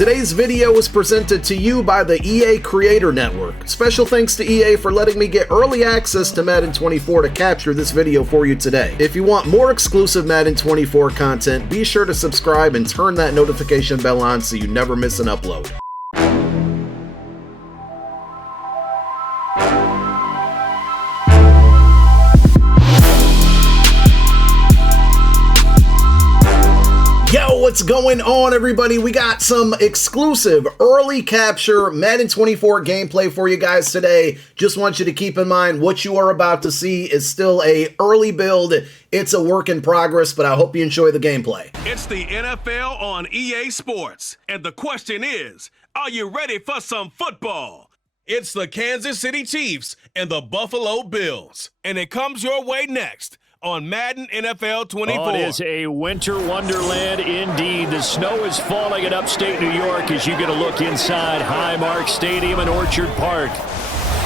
Today's video was presented to you by the EA Creator Network. Special thanks to EA for letting me get early access to Madden 24 to capture this video for you today. If you want more exclusive Madden 24 content, be sure to subscribe and turn that notification bell on so you never miss an upload. What's going on, everybody? We got some exclusive early capture Madden 24 gameplay for you guys today. Just want you to keep in mind what you are about to see is still a early build. It's a work in progress, but I hope you enjoy the gameplay. It's the NFL on EA Sports, and the question is, are you ready for some football? It's the Kansas City Chiefs and the Buffalo Bills, and it comes your way next on Madden NFL 24. Oh, it is a winter wonderland indeed. The snow is falling in upstate New York as you get a look inside Highmark Stadium in Orchard Park.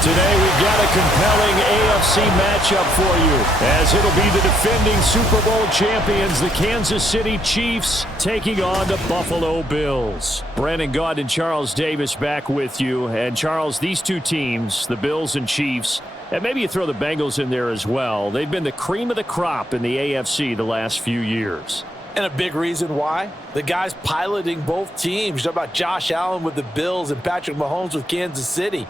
Today we've got a compelling AFC matchup for you, as it'll be the defending Super Bowl champions, the Kansas City Chiefs, taking on the Buffalo Bills. Brandon Gaud and Charles Davis back with you. And Charles, these two teams, the Bills and Chiefs, and maybe you throw the Bengals in there as well, they've been the cream of the crop in the AFC the last few years. And a big reason why, the guys piloting both teams. Talk about Josh Allen with the Bills and Patrick Mahomes with Kansas City.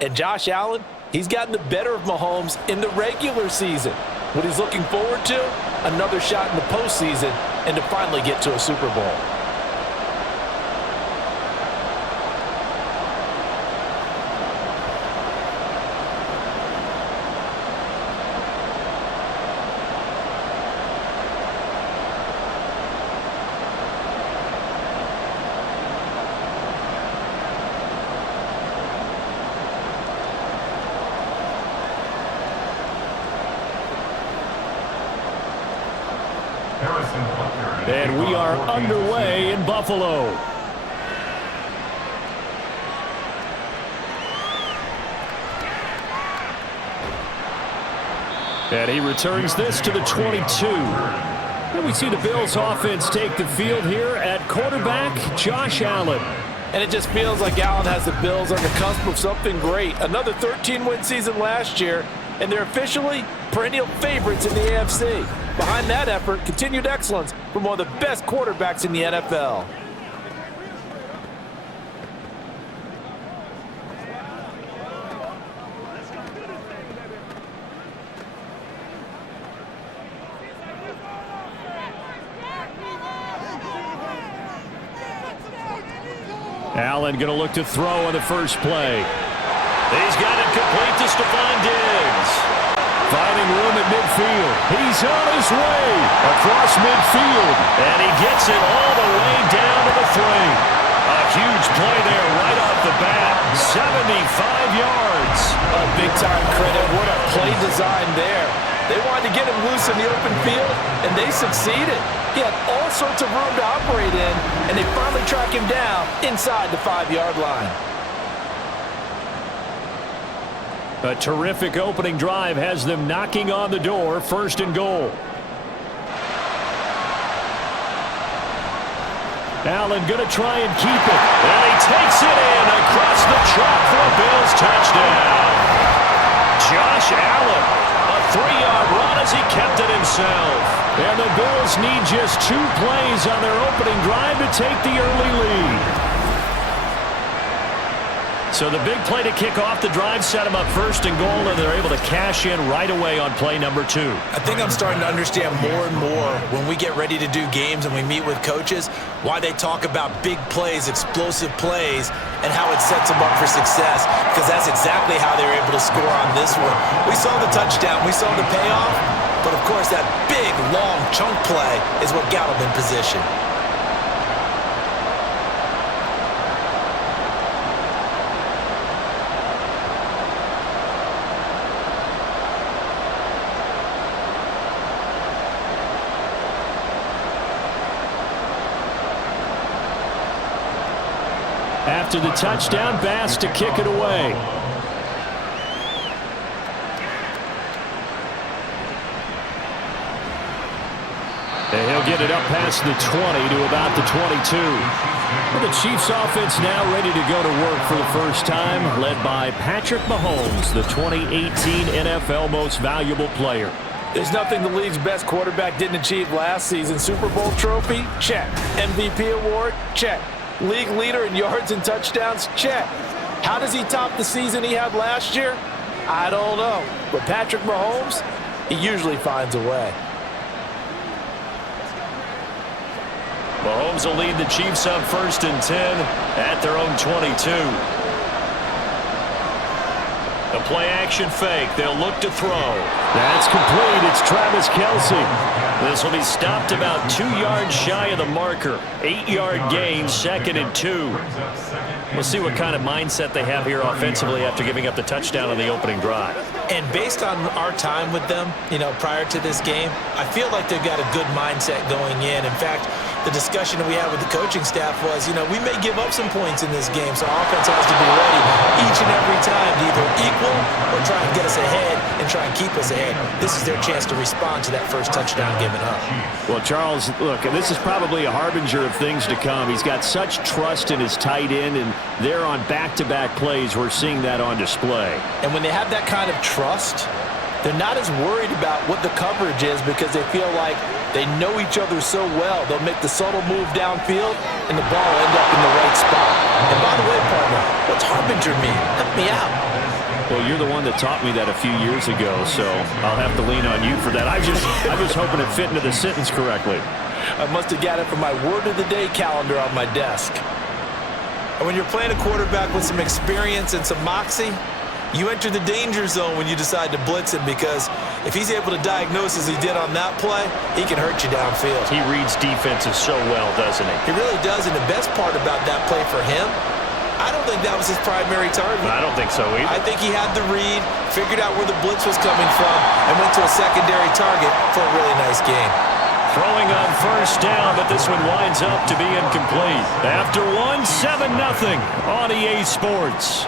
And Josh Allen, he's gotten the better of Mahomes in the regular season. What he's looking forward to, another shot in the postseason and to finally get to a Super Bowl. And we are underway in Buffalo. And he returns this to the 22. And we see the Bills offense take the field here at quarterback, Josh Allen. And it just feels like Allen has the Bills on the cusp of something great. Another 13-win season last year, and they're officially perennial favorites in the AFC. Behind that effort, continued excellence from one of the best quarterbacks in the NFL. Allen going to look to throw on the first play. He's got it complete to Stephon Diggs. Finding room at midfield. He's on his way across midfield. And he gets it all the way down to the 3. A huge play there right off the bat. 75 yards. A big-time credit. What a play design there. They wanted to get him loose in the open field, and they succeeded. He had all sorts of room to operate in, and they finally track him down inside the 5-yard line. A terrific opening drive has them knocking on the door, 1st and goal. Allen going to try and keep it. And he takes it in across the chalk for a Bills touchdown. Josh Allen, a 3-yard run as he kept it himself. And the Bills need just 2 plays on their opening drive to take the early lead. So the big play to kick off the drive set them up 1st and goal, and they're able to cash in right away on play number 2. I think I'm starting to understand more and more when we get ready to do games and we meet with coaches why they talk about big plays, explosive plays, and how it sets them up for success, because that's exactly how they were able to score on this one. We saw the touchdown, we saw the payoff, but of course that big, long chunk play is what got them in position. After the touchdown, Bass to kick it away. And he'll get it up past the 20 to about the 22. Well, the Chiefs offense now ready to go to work for the first time, led by Patrick Mahomes, the 2018 NFL Most Valuable Player. There's nothing the league's best quarterback didn't achieve last season. Super Bowl trophy? Check. MVP award? Check. League leader in yards and touchdowns? Check. How does he top the season he had last year? I don't know. But Patrick Mahomes, he usually finds a way. Mahomes will lead the Chiefs up 1st and 10 at their own 22. A play-action fake. They'll look to throw. That's complete. It's Travis Kelce. This will be stopped about 2 yards shy of the marker. 8-yard gain, 2nd and 2. We'll see what kind of mindset they have here offensively after giving up the touchdown on the opening drive. And based on our time with them, prior to this game, I feel like they've got a good mindset going in. In fact, the discussion that we had with the coaching staff was, we may give up some points in this game, so our offense has to be ready each and every time to either equal or try and get us ahead and try and keep us ahead. This is their chance to respond to that first touchdown given up. Well, Charles, look, this is probably a harbinger of things to come. He's got such trust in his tight end, and they're on back-to-back plays. We're seeing that on display. And when they have that kind of trust, they're not as worried about what the coverage is because they feel like they know each other so well. They'll make the subtle move downfield, and the ball will end up in the right spot. And by the way, partner, what's harbinger mean? Help me out. Well, you're the one that taught me that a few years ago, so I'll have to lean on you for that. I was hoping it fit into the sentence correctly. I must have got it from my word of the day calendar on my desk. And when you're playing a quarterback with some experience and some moxie, you enter the danger zone when you decide to blitz him because if he's able to diagnose as he did on that play, he can hurt you downfield. He reads defenses so well, doesn't he? He really does, and the best part about that play for him, I don't think that was his primary target. I don't think so either. I think he had the read, figured out where the blitz was coming from, and went to a secondary target for a really nice game. Throwing on 1st down, but this one winds up to be incomplete. After 7-0 on EA Sports.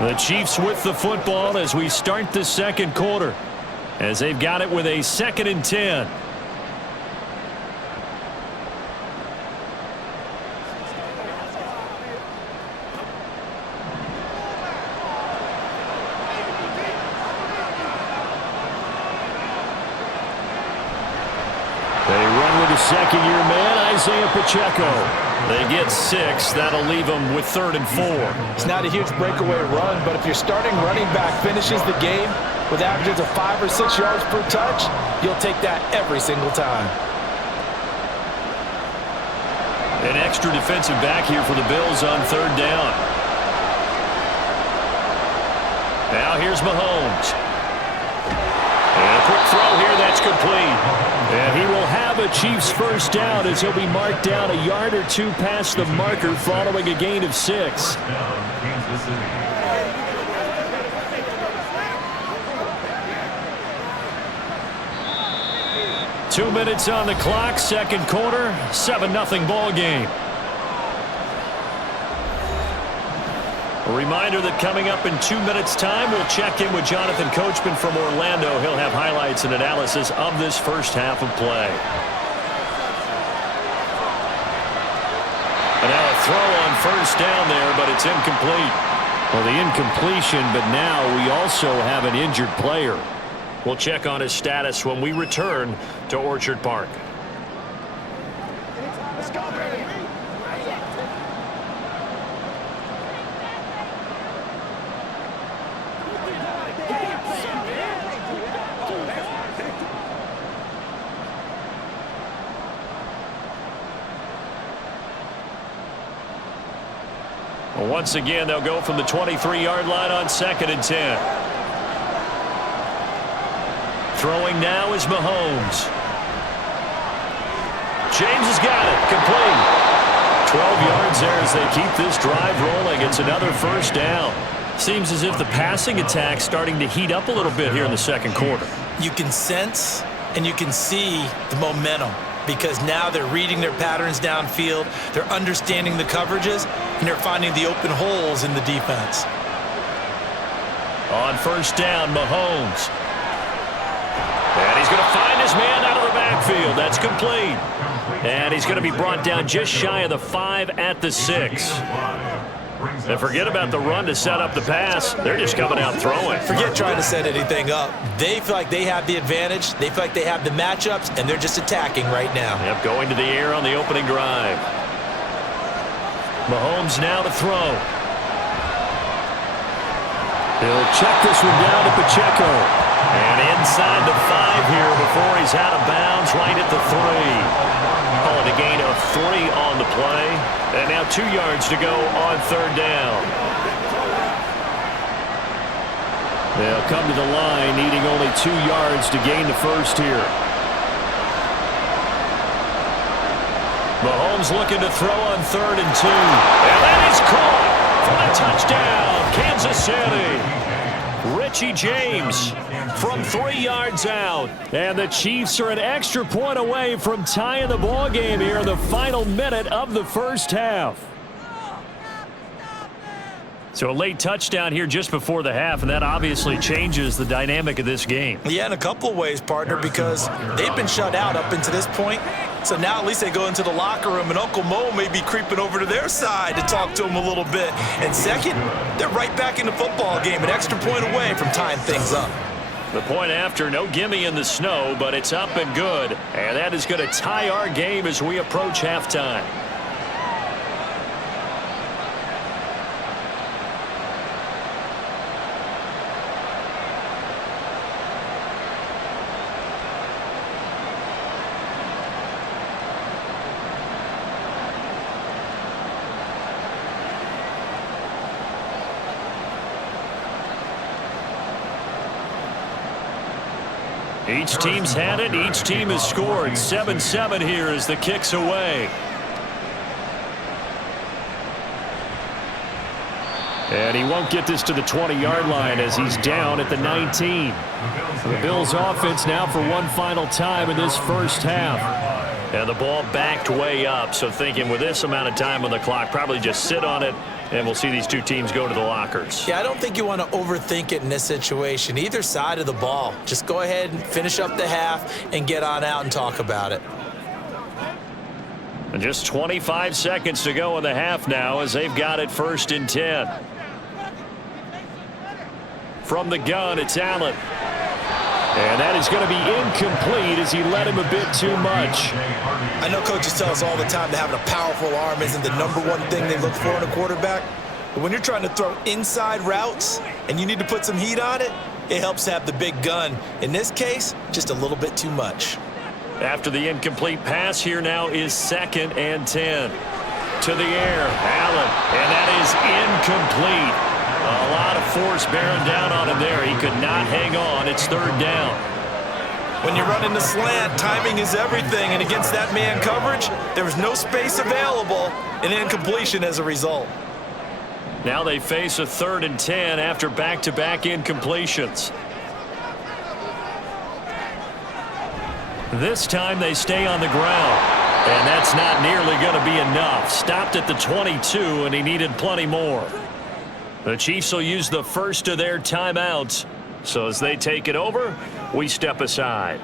The Chiefs with the football as we start the second quarter, as they've got it with a 2nd and 10. They run with the second-year man, Isaiah Pacheco. They get 6. That'll leave them with 3rd and 4. It's not a huge breakaway run, but if your starting running back finishes the game with averages of 5 or 6 yards per touch, you'll take that every single time. An extra defensive back here for the Bills on 3rd down. Now here's Mahomes. And a quick throw here, that's complete. And he will have a Chiefs 1st down as he'll be marked down a yard or 2 past the marker following a gain of 6. Two minutes on the clock, second quarter, 7-0 ball game. A reminder that coming up in 2 minutes' time, we'll check in with Jonathan Coachman from Orlando. He'll have highlights and analysis of this first half of play. And now a throw on 1st down there, but it's incomplete. Well, the incompletion, but now we also have an injured player. We'll check on his status when we return to Orchard Park. Once again, they'll go from the 23-yard line on 2nd and 10. Throwing now is Mahomes. James has got it. Complete. 12 yards there as they keep this drive rolling. It's another 1st down. Seems as if the passing attack's starting to heat up a little bit here in the second quarter. You can sense and you can see the momentum because now they're reading their patterns downfield, they're understanding the coverages, and they're finding the open holes in the defense. On 1st down, Mahomes. And he's going to find his man out of the backfield. That's complete. And he's going to be brought down just shy of the 5 at the 6. And forget about the run to set up the pass. They're just coming out throwing. Forget trying to set anything up. They feel like they have the advantage. They feel like they have the matchups, and they're just attacking right now. Yep, going to the air on the opening drive. Mahomes now to throw. He'll check this one down to Pacheco. And inside the 5 here before he's out of bounds, right at the 3. Call it a gain of 3 on the play. And now 2 yards to go on 3rd down. They'll come to the line, needing only 2 yards to gain the first here. Mahomes looking to throw on 3rd and 2. And that is caught for the touchdown, Kansas City. Richie James from 3 yards out. And the Chiefs are an extra point away from tying the ball game here in the final minute of the first half. So a late touchdown here just before the half, and that obviously changes the dynamic of this game. Yeah, in a couple of ways, partner, because they've been shut out up until this point. So now at least they go into the locker room, and Uncle Mo may be creeping over to their side to talk to them a little bit. And second, they're right back in the football game, an extra point away from tying things up. The point after, no gimme in the snow, but it's up and good. And that is going to tie our game as we approach halftime. Each team's had it. Each team has scored. 7-7 here as the kick's away. And he won't get this to the 20-yard line as he's down at the 19. The Bills offense now for one final time in this first half. And the ball backed way up. So thinking with this amount of time on the clock, probably just sit on it. And we'll see these two teams go to the lockers. Yeah, I don't think you want to overthink it in this situation. Either side of the ball. Just go ahead and finish up the half and get on out and talk about it. And just 25 seconds to go in the half now as they've got it 1st and 10. From the gun, it's Allen. And that is going to be incomplete as he led him a bit too much. I know coaches tell us all the time that having a powerful arm isn't the #1 thing they look for in a quarterback. But when you're trying to throw inside routes and you need to put some heat on it, it helps to have the big gun. In this case, just a little bit too much. After the incomplete pass, here now is 2nd and 10. To the air, Allen, and that is incomplete. A lot of force bearing down on him there. He could not hang on. It's 3rd down. When you're running the slant, timing is everything, and against that man coverage, there was no space available, and incompletion as a result. Now they face a 3rd and 10 after back-to-back incompletions. This time they stay on the ground, and that's not nearly going to be enough. Stopped at the 22, and he needed plenty more. The Chiefs will use the first of their timeouts. So as they take it over, we step aside.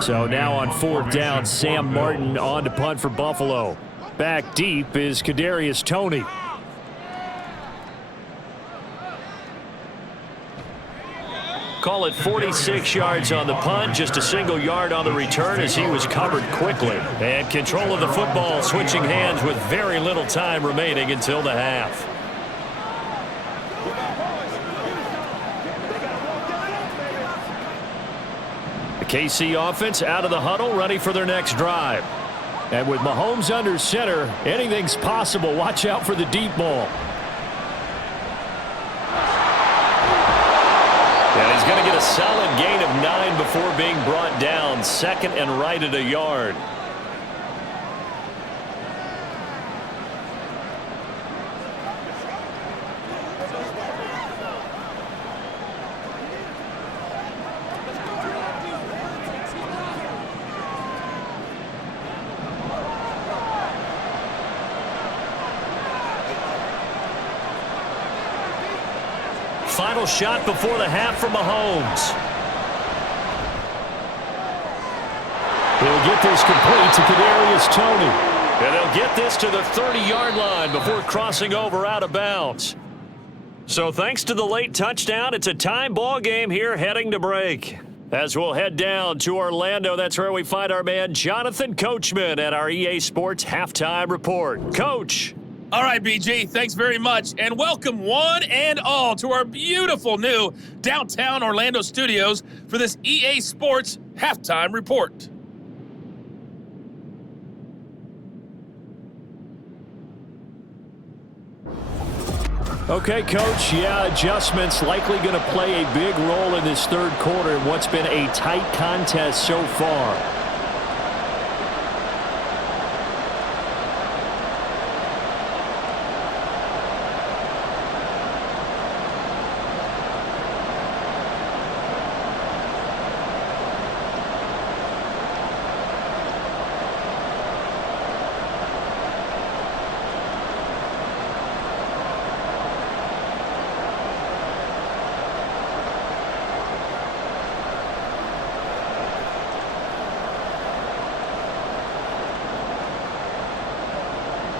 So now on 4th down, Sam Martin on to punt for Buffalo. Back deep is Kadarius Toney. Call it 46 yards on the punt, just a single yard on the return as he was covered quickly. And control of the football switching hands with very little time remaining until the half. The KC offense out of the huddle, ready for their next drive. And with Mahomes under center, anything's possible. Watch out for the deep ball. And he's going to get a solid gain of 9 before being brought down. 2nd and right at a yard. Final shot before the half from Mahomes. He'll get this complete to Kadarius Toney. And they'll get this to the 30-yard line before crossing over out of bounds. So thanks to the late touchdown, it's a time ball game here heading to break. As we'll head down to Orlando, that's where we find our man Jonathan Coachman at our EA Sports Halftime Report. Coach. All right, BG, thanks very much, and welcome one and all to our beautiful new downtown Orlando studios for this EA Sports Halftime Report. Okay, Coach, adjustments likely going to play a big role in this third quarter in what's been a tight contest so far.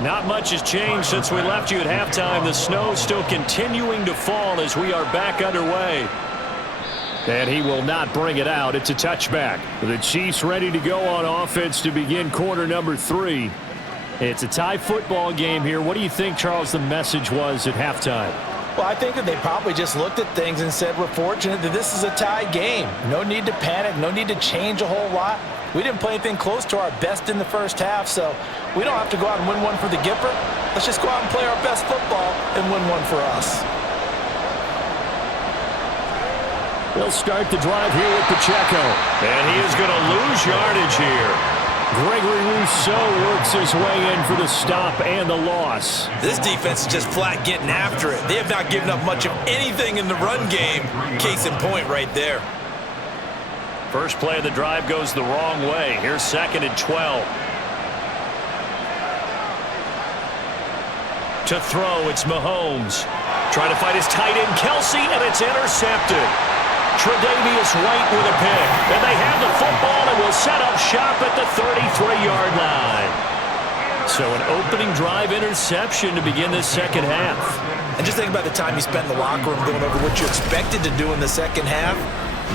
Not much has changed since we left you at halftime. The snow still continuing to fall as we are back underway. And he will not bring it out. It's a touchback. The Chiefs ready to go on offense to begin quarter number 3. It's a tie football game here. What do you think, Charles, the message was at halftime? Well, I think that they probably just looked at things and said, we're fortunate that this is a tie game. No need to panic. No need to change a whole lot. We didn't play anything close to our best in the first half, so we don't have to go out and win one for the Gipper. Let's just go out and play our best football and win one for us. They'll start the drive here with Pacheco. And he is going to lose yardage here. Gregory Rousseau works his way in for the stop and the loss. This defense is just flat getting after it. They have not given up much of anything in the run game. Case in point right there. First play of the drive goes the wrong way. Here's 2nd and 12. To throw, it's Mahomes. Trying to find his tight end, Kelsey, and it's intercepted. Tre'Davious White with a pick. And they have the football and will set up shop at the 33-yard line. So an opening drive interception to begin this second half. And just think about the time you spent in the locker room going over what you expected to do in the second half.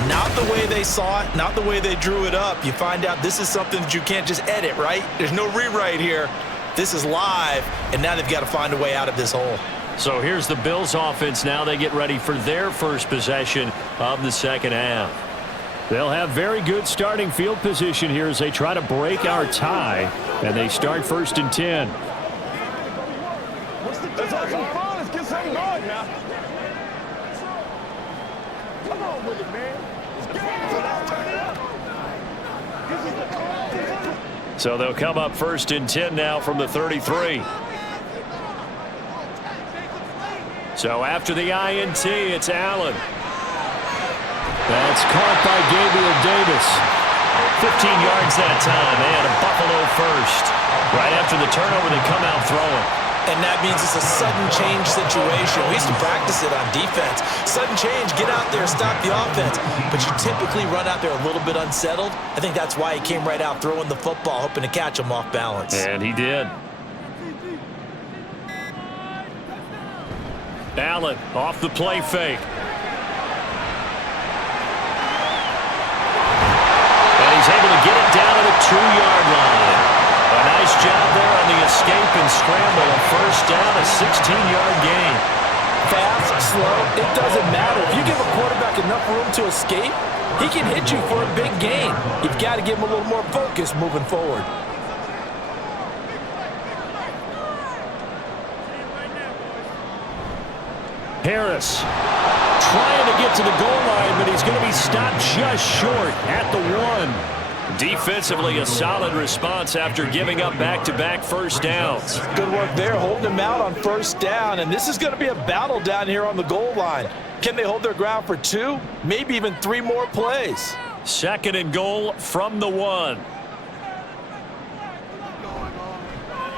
Not the way they saw it, not the way they drew it up. You find out this is something that you can't just edit, right? There's no rewrite here. This is live, and now they've got to find a way out of this hole. So here's the Bills offense now. They get ready for their first possession of the second half. They'll have very good starting field position here as they try to break our tie, and they start 1st and 10. Let's have some fun. Let's get something going now. Come on with it, man. So they'll come up 1st and 10 now from the 33. So after the INT, it's Allen. That's caught by Gabriel Davis. 15 yards that time, and a Buffalo first. Right after the turnover, they come out throwing. And that means it's a sudden change situation. We used to practice it on defense. Sudden change, get out there, stop the offense. But you typically run out there a little bit unsettled. I think that's why he came right out throwing the football, hoping to catch him off balance. And he did. Allen off the play fake. And he's able to get it down to the 2-yard line. A nice job there on the escape and scramble. A first down, a 16-yard gain. Fast, slow, it doesn't matter. If you give a quarterback enough room to escape, he can hit you for a big gain. You've got to give him a little more focus moving forward. Harris trying to get to the goal line, but he's going to be stopped just short at the 1. Defensively, a solid response after giving up back-to-back first downs. Good work there, holding him out on first down, and this is going to be a battle down here on the goal line. Can they hold their ground for 2, maybe even 3 more plays? 2nd and goal from the 1.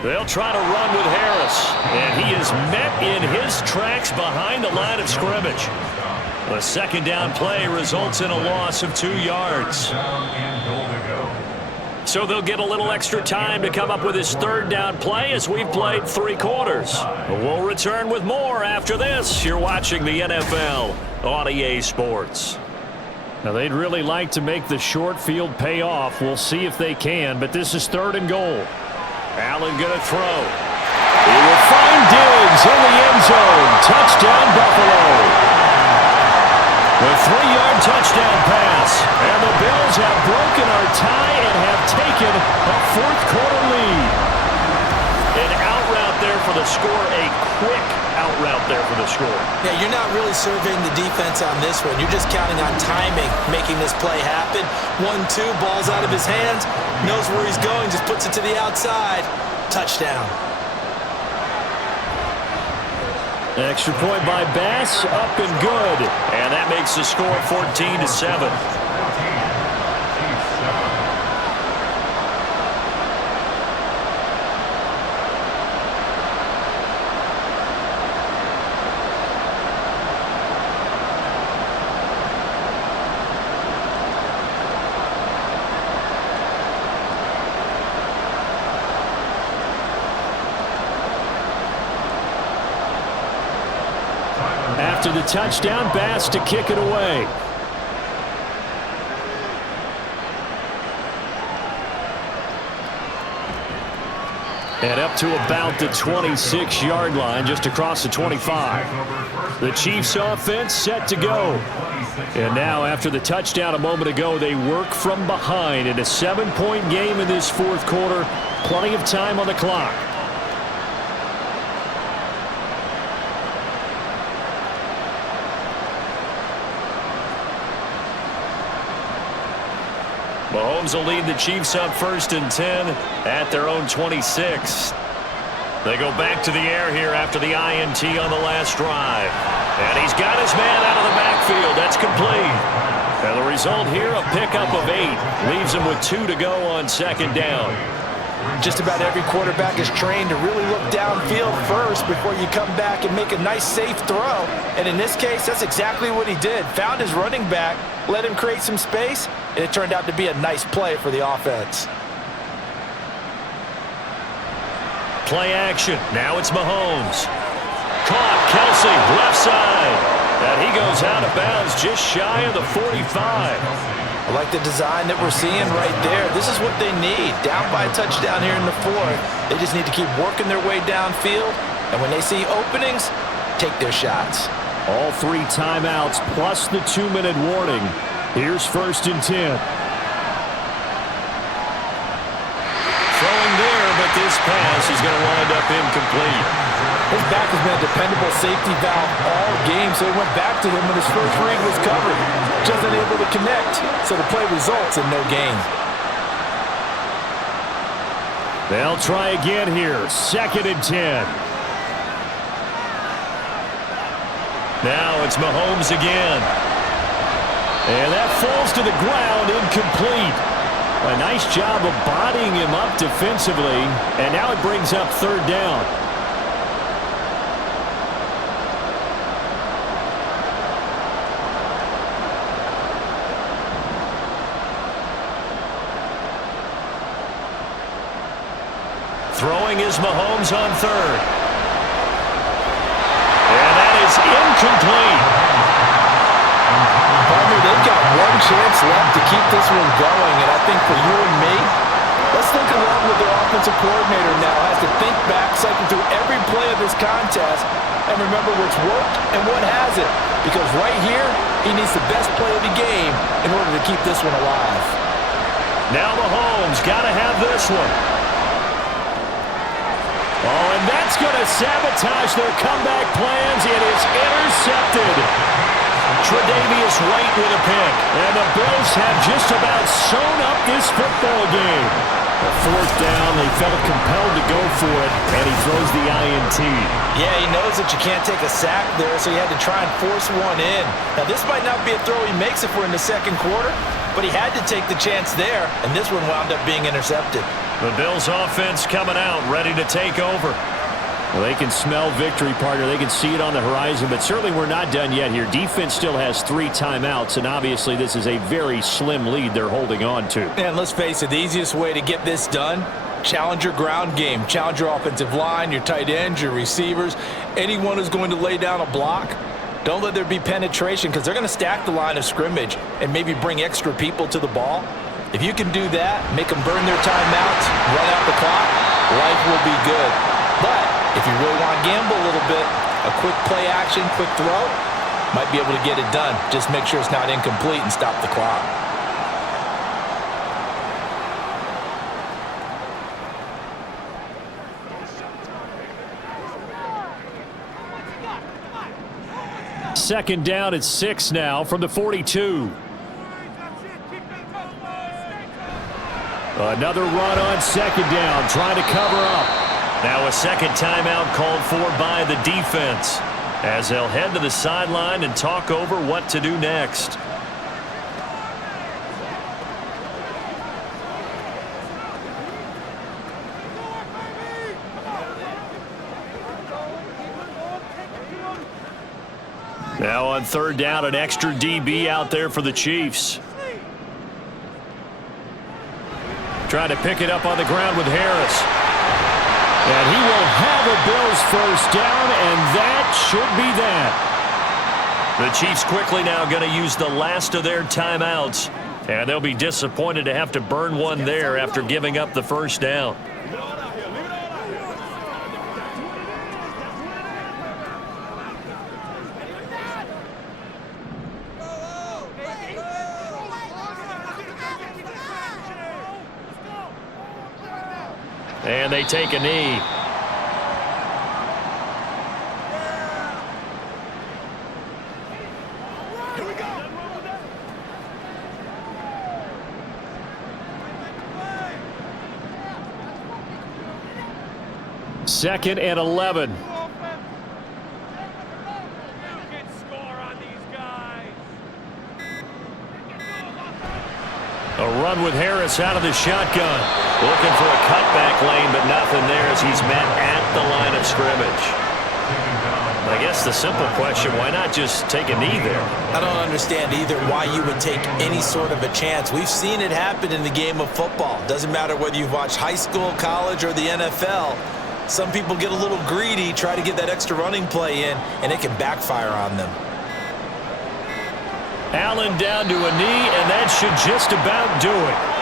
They'll try to run with Harris, and he is met in his tracks behind the line of scrimmage. A second down play results in a loss of 2 yards. So they'll get a little extra time to come up with his third down play as we've played 3 quarters. We'll return with more after this. You're watching the NFL on EA Sports. Now, they'd really like to make the short field pay off. We'll see if they can, but this is 3rd and goal. Allen going to throw. He will find Diggs in the end zone. Touchdown, Buffalo. The 3-yard touchdown pass. And the Bills have broken our tie and have taken a 4th quarter lead. An out route there for the score. A quick out route there for the score. Yeah, you're not really surveying the defense on this one. You're just counting on timing, making this play happen. 1-2, ball's out of his hands. Knows where he's going, just puts it to the outside. Touchdown. Extra point by Bass, up and good. And that makes the score 14-7. After the touchdown, Bass to kick it away. And up to about the 26-yard line, just across the 25. The Chiefs offense set to go. And now, after the touchdown a moment ago, they work from behind in a 7-point game in this 4th quarter. Plenty of time on the clock. Mahomes will lead the Chiefs up 1st and 10 at their own 26. They go back to the air here after the INT on the last drive. And he's got his man out of the backfield. That's complete. And the result here, a pickup of 8. Leaves him with 2 to go on 2nd down. Just about every quarterback is trained to really look downfield first before you come back and make a nice, safe throw. And in this case, that's exactly what he did. Found his running back, let him create some space, and it turned out to be a nice play for the offense. Play action. Now it's Mahomes. Caught. Kelsey, left side. And he goes out of bounds just shy of the 45. I like the design that we're seeing right there. This is what they need. Down by a touchdown here in the 4th. They just need to keep working their way downfield. And when they see openings, take their shots. All 3 timeouts plus the 2-minute warning. Here's 1st and 10. Throwing there, but this pass is going to wind up incomplete. His back has been a dependable safety valve all game, so he went back to him when his first read was covered. Just unable to connect, so the play results in no gain. They'll try again here. 2nd and 10. Now it's Mahomes again. And that falls to the ground, incomplete. A nice job of bodying him up defensively, and now it brings up 3rd down. Throwing is Mahomes on 3rd. And that is incomplete. Partner, they've got one chance left to keep this one going, and I think for you and me, let's think along with their offensive coordinator now. Has to think back, cycle through every play of this contest, and remember what's worked and what hasn't. Because right here, he needs the best play of the game in order to keep this one alive. Now Mahomes got to have this one. Oh, and that's going to sabotage their comeback plans. It is intercepted. Tre'Davious White with a pick. And the Bills have just about sewn up this football game. A 4th down, they felt compelled to go for it, and he throws the INT. Yeah, he knows that you can't take a sack there, so he had to try and force one in. Now, this might not be a throw he makes if we're in the 2nd quarter, but he had to take the chance there, and this one wound up being intercepted. The Bills offense coming out, ready to take over. Well, they can smell victory, partner. They can see it on the horizon, but certainly we're not done yet here. Defense still has 3 timeouts, and obviously this is a very slim lead they're holding on to. And let's face it, the easiest way to get this done, challenge your ground game. Challenge your offensive line, your tight ends, your receivers. Anyone who's going to lay down a block, don't let there be penetration because they're going to stack the line of scrimmage and maybe bring extra people to the ball. If you can do that, make them burn their timeouts, run out the clock, life will be good. But if you really want to gamble a little bit, a quick play action, quick throw, might be able to get it done. Just make sure it's not incomplete and stop the clock. Second down at 6 now from the 42. Another run on second down, trying to cover up. Now a second timeout called for by the defense as they'll head to the sideline and talk over what to do next. Now on third down, an extra DB out there for the Chiefs. Trying to pick it up on the ground with Harris. And he will have a Bills first down, and that should be that. The Chiefs quickly now going to use the last of their timeouts, and they'll be disappointed to have to burn one there after giving up the first down. And they take a knee. Here we go. Second and 11. A run with Harris out of the shotgun. Looking for a cutback lane, but nothing there as he's met at the line of scrimmage. I guess the simple question, why not just take a knee there? I don't understand either why you would take any sort of a chance. We've seen it happen in the game of football. Doesn't matter whether you've watched high school, college, or the NFL. Some people get a little greedy, try to get that extra running play in, and it can backfire on them. Allen down to a knee, and that should just about do it.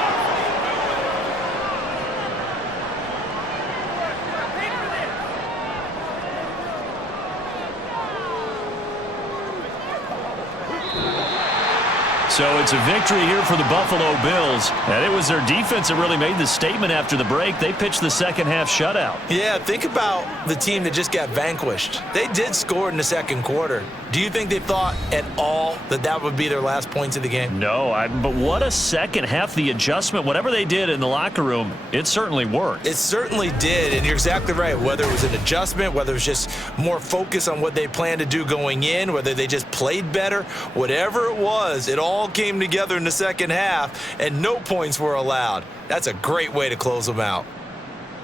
So it's a victory here for the Buffalo Bills. And it was their defense that really made the statement after the break. They pitched the second half shutout. Yeah, think about the team that just got vanquished. They did score in the second quarter. Do you think they thought at all that that would be their last points of the game? No, but what a second half. The adjustment, whatever they did in the locker room, it certainly worked. It certainly did, and you're exactly right. Whether it was an adjustment, whether it was just more focus on what they planned to do going in, whether they just played better, whatever it was, it all came together in the second half, and no points were allowed. That's a great way to close them out.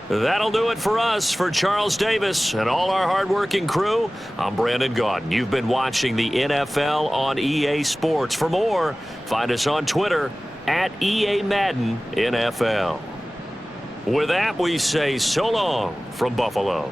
That'll do it for us. For Charles Davis and all our hardworking crew, I'm Brandon Gaudin. You've been watching the NFL on EA Sports. For more, find us on Twitter at EA Madden NFL. With that, we say so long from Buffalo.